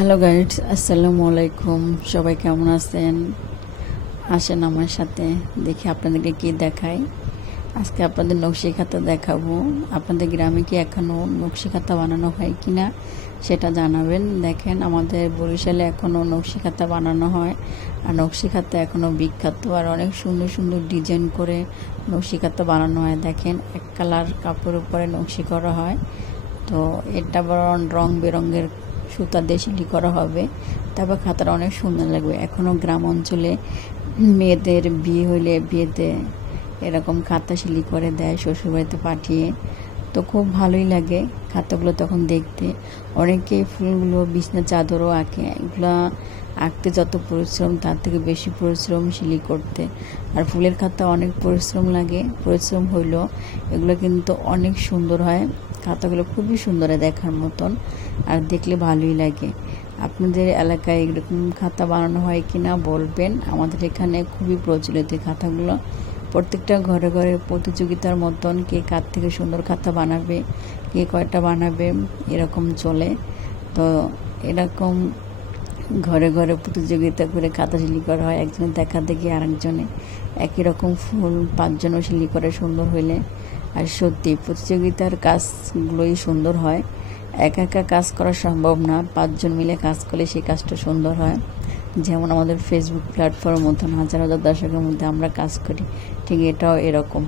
Hello guides, আসসালামু আলাইকুম। সবাই কেমন আছেন? আসেন আমার সাথে, দেখি আপনাদেরকে কি দেখাই। আজকে আপনাদের নকশি খাতা দেখাবো। আপনাদের গ্রামে কি এখনও নকশি খাতা বানানো হয় কি না সেটা জানাবেন। দেখেন, আমাদের বরিশালে এখনও নকশি খাতা বানানো হয়, আর নকশি খাতা এখনও বিখ্যাত। আর অনেক সুন্দর সুন্দর ডিজাইন করে নকশি খাতা বানানো হয়। দেখেন, এক কালার কাপড়ের উপরে নকশি করা হয়। তো এটা বরং রং বেরঙের সুতা দিয়ে সিলি করা হবে, তারপর খাতাটা অনেক সুন্দর লাগবে। এখনও গ্রাম অঞ্চলে মেয়েদের বিয়ে হইলে বিয়েতে এরকম খাতা সিলি করে দেয় শ্বশুরবাড়িতে পাঠিয়ে। তো খুব ভালোই লাগে খাতাগুলো তখন দেখতে। অনেকে ফুলগুলো বিছনা চাদরও আঁকে। এগুলো আঁকতে যত পরিশ্রম তার থেকে বেশি পরিশ্রম সিলি করতে। আর ফুলের খাতা অনেক পরিশ্রম লাগে, পরিশ্রম হইলেও এগুলো কিন্তু অনেক সুন্দর হয়। খাতাগুলো খুবই সুন্দর দেখার মতন, আর দেখলে ভালোই লাগে। আপনাদের এলাকায় এরকম খাতা বানানো হয় কি না বলবেন। আমাদের এখানে খুবই প্রচলিত এই খাতাগুলো। প্রত্যেকটা ঘরে ঘরে প্রতিযোগিতার মতন কে কার থেকে সুন্দর খাতা বানাবে, কে কয়টা বানাবে, এরকম চলে। তো এরকম ঘরে ঘরে প্রতিযোগিতা করে খাতা সিলি করা হয়। একজনের দেখা দেখি আরেকজনে একই রকম ফুল পাঁচজনও সিলি করে সুন্দর হইলে। আর সত্যি প্রতিযোগিতার কাজগুলোই সুন্দর হয়। একা একা কাজ করা সম্ভব না, পাঁচজন মিলে কাজ করলে সেই কাজটা সুন্দর হয়। যেমন আমাদের ফেসবুক প্ল্যাটফর্মের মতন হাজার হাজার দর্শকের মধ্যে আমরা কাজ করি, ঠিক এটাও এরকম।